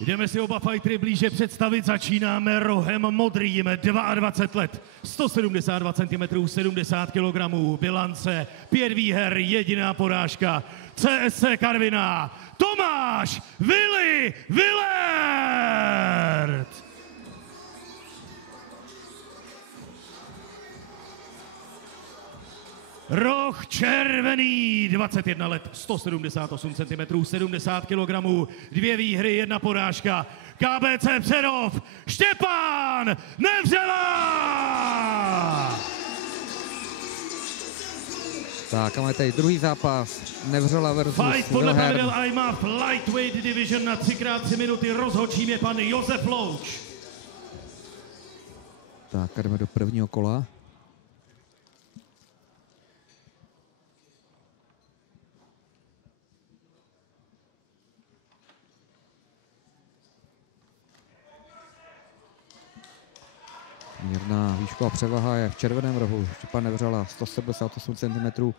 Jdeme si oba fightery blíže představit, začínáme rohem modrým, 22 let, 172 cm, 70 kg, bilance 5 výher, jediná porážka, CSC Karviná, Tomáš Willy Willert! Roh červený, 21 let, 178 cm, 70 kg, 2 výhry, 1 porážka. KBC Přerov, Štěpán Nevřela! Tak a máme tady druhý zápas, Nevřela versus Fight podle Wilhelm. pravidel IMAF Lightweight Division na 3x3 minuty, rozhodčím je pan Josef Louč. Tak a jdeme do prvního kola. Mírná výšková převaha je v červeném rohu. Štěpán Nevřela 178 cm,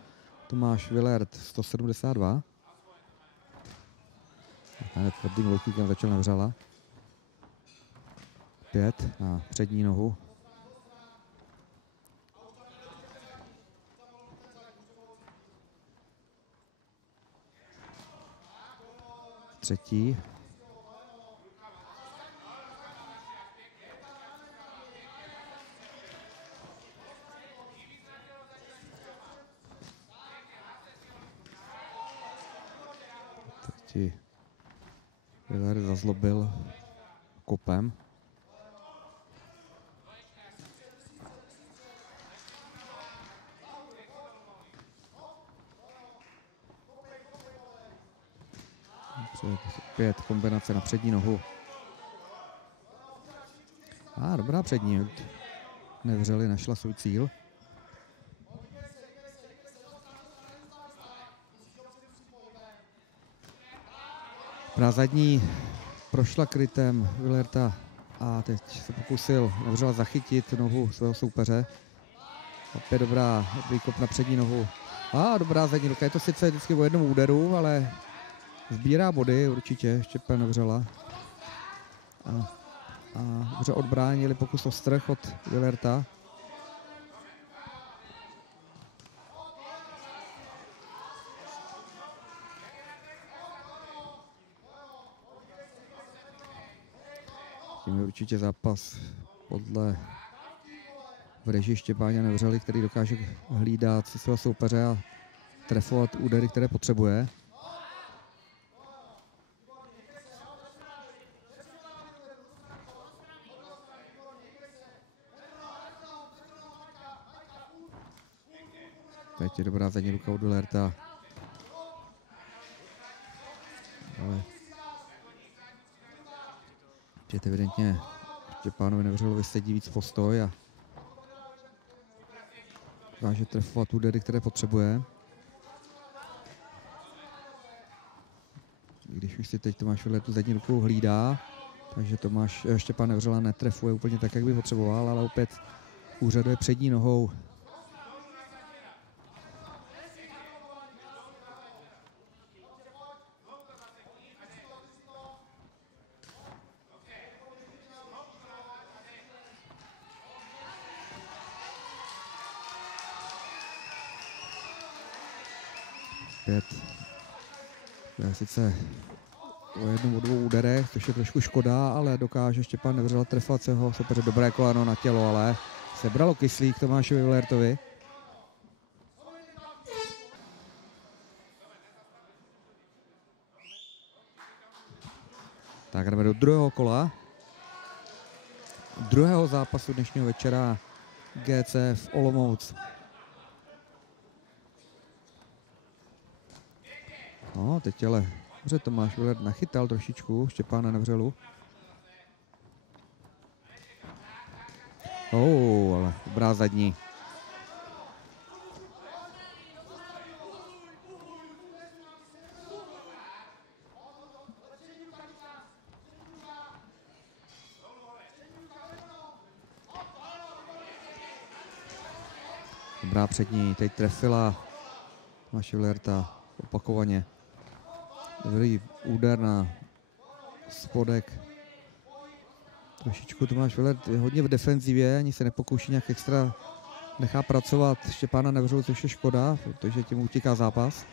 Tomáš Willert 172. Hned tvrdým loukíkem začal Nevřela. 5 na přední nohu. Třetí. Willert zazlobil kopem. Opět kombinace na přední nohu. Dobrá přední. Nevřeli, našla svůj cíl. Na zadní prošla krytem Willerta a teď se pokusil Nevřela zachytit nohu svého soupeře. Opět dobrý kop na přední nohu. Dobrá zadní ruka. Je to sice vždycky o jednom úderu, ale sbírá body určitě Štěpán Nevřela. A dobře odbránili pokus o strh od Willerta. Tím je určitě zápas podle v režii Štěpána Nevřely, který dokáže hlídat si svého soupeře a trefovat údery, které potřebuje. Teď je dobrá zadní ruka od Willerta. Ale evidentně Štěpánovi Nevřelovi sedí víc postoj a dokáže trefovat údery, které potřebuje. I když už si teď Tomáš Willert tu zadní rukou hlídá, takže Štěpán Nevřela netrefuje úplně tak, jak by potřeboval, ale opět úřaduje přední nohou. To je sice o jednom, o dvou úderech, což je trošku škoda, ale dokáže Štěpán Nevřela trefovat svého soupeře. Dobré koleno na tělo, ale sebralo kyslík Tomášovi Willertovi. Tak jdeme do druhého kola. Druhého zápasu dnešního večera GC v Olomouc. Teď ale dobře Tomáš Willert nachytal trošičku Štěpána Nevřelu. Ale dobrá zadní. Dobrá přední, teď trefila Tomáše Willerta opakovaně. Dobrý úder na spodek. Trošičku Tomáš Vilert je hodně v defenzivě, ani se nepokouší nějak extra, nechá pracovat Štěpána Nevřelu, což je škoda, protože tím utíká zápas.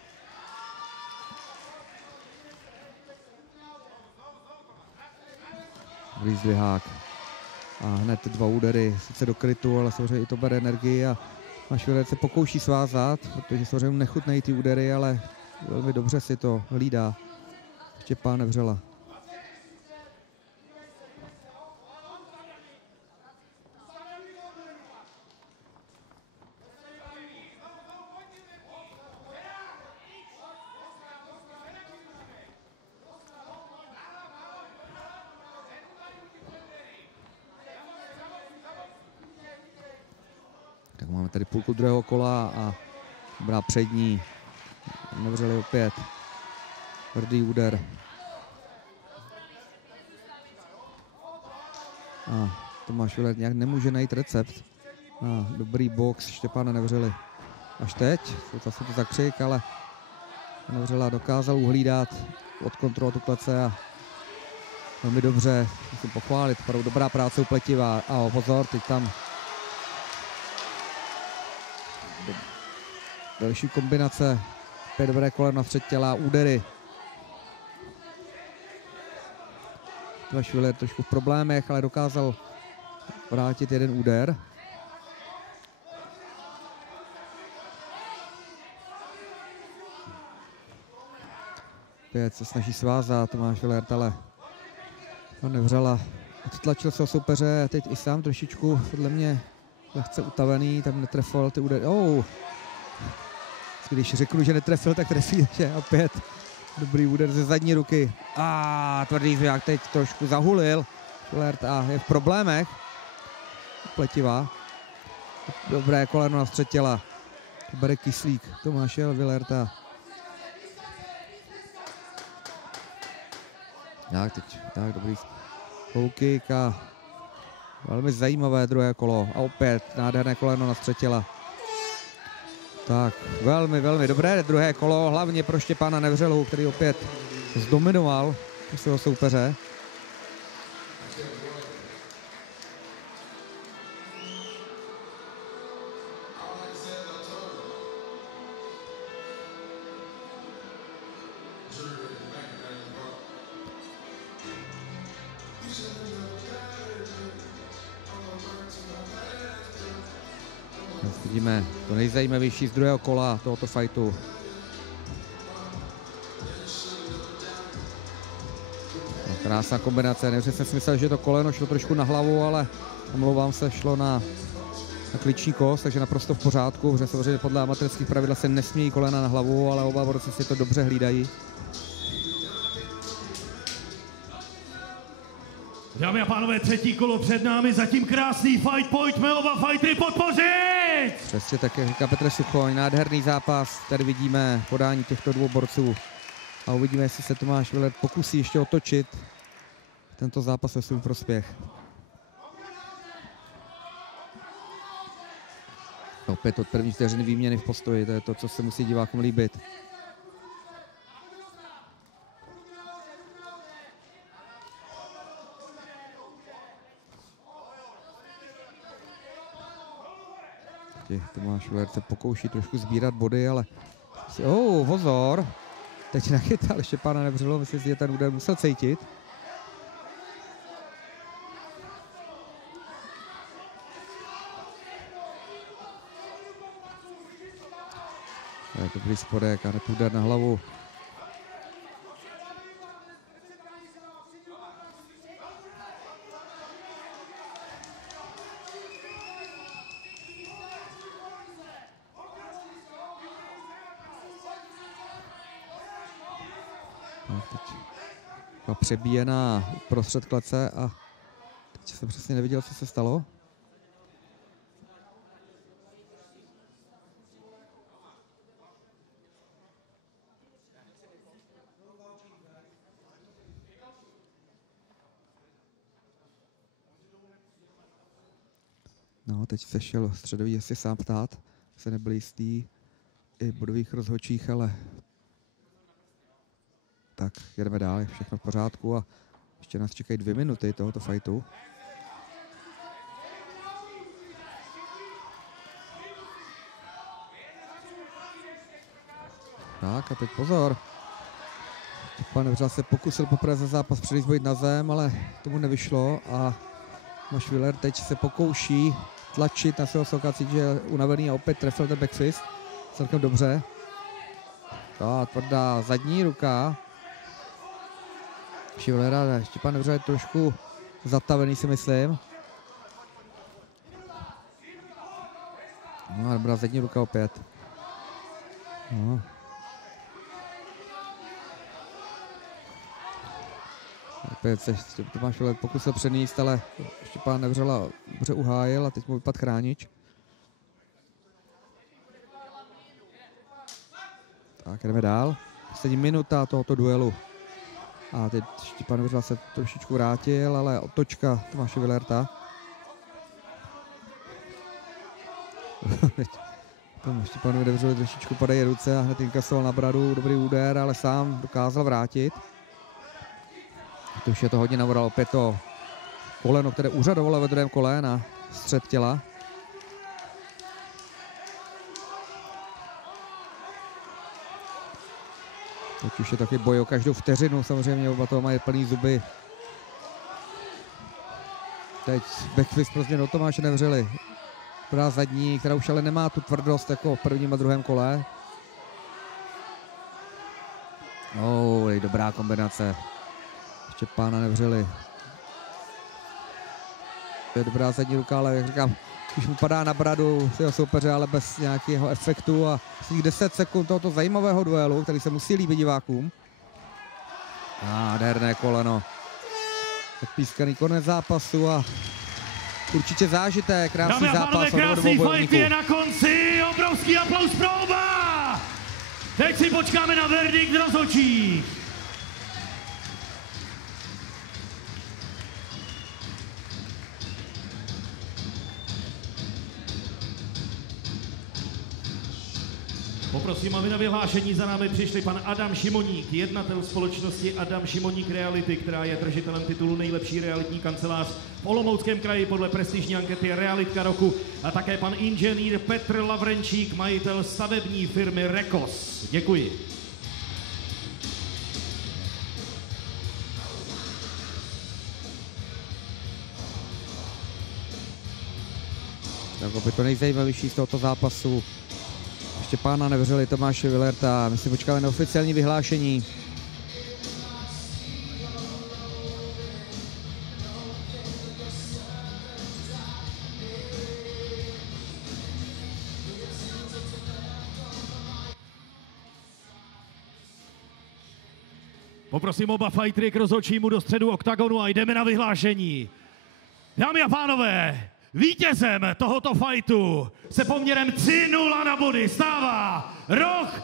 Dobrý zdvihák. A hned 2 údery, sice do krytu, ale samozřejmě i to bere energii a Tomáš Vilert se pokouší svázat, protože samozřejmě mu nechutnají ty údery, ale velmi dobře si to hlídá Štěpán Nevřela. Tak máme tady půlku druhého kola a dobrá přední. Nevřeli opět. Tvrdý úder. A Tomáš Vilert nějak nemůže najít recept na dobrý box Štěpána Nevřely. Až teď, zase to zakřik, ale Nevřela dokázal uhlídat, odkontrolovat tu klece a velmi dobře, musím pochválit, dobrá práce u Pletiva. A pozor, teď tam další kombinace, 5 dobré koleno vstřed těla, údery. Tomáš Vilert trošku v problémech, ale dokázal vrátit jeden úder. Opět se snaží svázat Tomáš Vilert, ale Nevřela odtlačil svého soupeře, teď i sám trošičku, podle mě lehce utavený, tam netrefil ty údery. Když řeknu, že netrefil, tak trefí, že opět dobrý úder ze zadní ruky. Tvrdý zdvihák teď trošku zahulil Vilert a je v problémech. Pletivá. Dobré koleno na střed těla. Bere kyslík Tomáše Vilerta. Tak dobrý low kick a velmi zajímavé druhé kolo. A opět nádherné koleno na střed těla. Tak, velmi, velmi dobré druhé kolo, hlavně pro Štěpána Nevřelu, který opět zdominoval svého soupeře. Vidíme to nejzajímavější z druhého kola tohoto fightu. Krásná kombinace, nevím, jsem si myslel, že to koleno šlo trošku na hlavu, ale omlouvám se, šlo na kliční kost, takže naprosto v pořádku, protože samozřejmě podle amatérských pravidel se nesmějí kolena na hlavu, ale oba borci si to dobře hlídají. Dámy a pánové, třetí kolo před námi, zatím krásný fight, pojďme oba fightery podpořit! Přesně tak, jak říká Petr Suchoň, nádherný zápas, tady vidíme podání těchto dvou borců a uvidíme, jestli se Tomáš Vilert pokusí ještě otočit tento zápas ve svůj prospěch. Opět od první vteřiny výměny v postoji, to je to, co se musí divákům líbit. Tomáš Vilert se pokouší trošku sbírat body, ale pozor, teď nachytal Štěpána Nevřelu, myslím si, že ten úder musel cítit. To je dobrý spodek a hned úder na hlavu. Teď přebíjená prostřed klece a teď jsem přesně neviděl, co se stalo. No, teď se šel středový jestli sám ptát, se nebyl jistý i bodových rozhodčích, ale tak jedeme dál, je všechno v pořádku a Ještě nás čekají 2 minuty tohoto fightu. Tak a teď pozor. Pan Nevřela se pokusil poprvé za zápas předizvojit na zem, ale tomu nevyšlo a Tomáš Willer teď se pokouší tlačit na svého souka, cítí, že je unavený a opět trefil ten backfist. Celkem dobře. Ta tvrdá zadní ruka. Willera, Štěpán Nevřela je trošku zatavený, si myslím. No a dobrá zadní ruka opět. No. Opět se Tomáš Willer pokusil přenést, ale Štěpán Nevřela dobře uhájil a teď mu vypadl chránič. Tak jdeme dál. Poslední minuta tohoto duelu. A teď Štěpán Nevřela se trošičku vrátil, ale otočka Tomáše Willerta. Tomu Štěpánu Nevřelovi trošičku padají ruce a hned inkasoval na bradu, dobrý úder, ale sám dokázal vrátit. To už je to hodně navoral, opět to koleno, které úřadovalo ve druhém kole na střed těla. Teď už je taky boj o každou vteřinu, samozřejmě oba toho mají plný zuby. Teď backfist pro změnu Tomáše Nevřely. Dobrá zadní, která už ale nemá tu tvrdost jako v prvním a druhém kole. Dobrá kombinace Štěpána Nevřely. To je dobrá zadní ruka, ale jak říkám, když mu padá na bradu svého soupeře, ale bez nějakého efektu a 10 sekund tohoto zajímavého duelu, který se musí líbit divákům. Nádherné koleno. Odpískaný konec zápasu a určitě zážitek, krásný zápas. Krásný fight je na konci, obrovský aplaus pro oba! Teď si počkáme na verdikt rozhodčích. Poprosím, aby na vyhlášení za námi přišli pan Adam Šimoník, jednatel společnosti Adam Šimoník Reality, která je držitelem titulu nejlepší realitní kancelář v Olomouckém kraji podle prestižní ankety Realitka roku, a také pan inženýr Petr Lavrenčík, majitel stavební firmy Rekos. Děkuji. Tak opět to nejzajímavější z tohoto zápasu. Štěpána Nevřely, Tomáše Willerta. My si počkáme na oficiální vyhlášení. Poprosím oba fightery k rozhodčímu do středu oktagonu a jdeme na vyhlášení. Dámy a pánové, vítězem tohoto fightu se poměrem 3-0 na body stává roh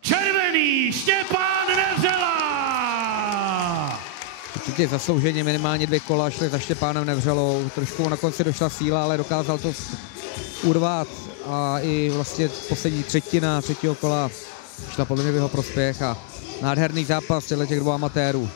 červený Štěpán Nevřela! Určitě zaslouženě minimálně 2 kola šly za Štěpánem Nevřelou. Trošku na konci došla síla, ale dokázal to urvat a i vlastně poslední třetina třetího kola šla podle mě v jeho prospěch a nádherný zápas těch 2 amatérů.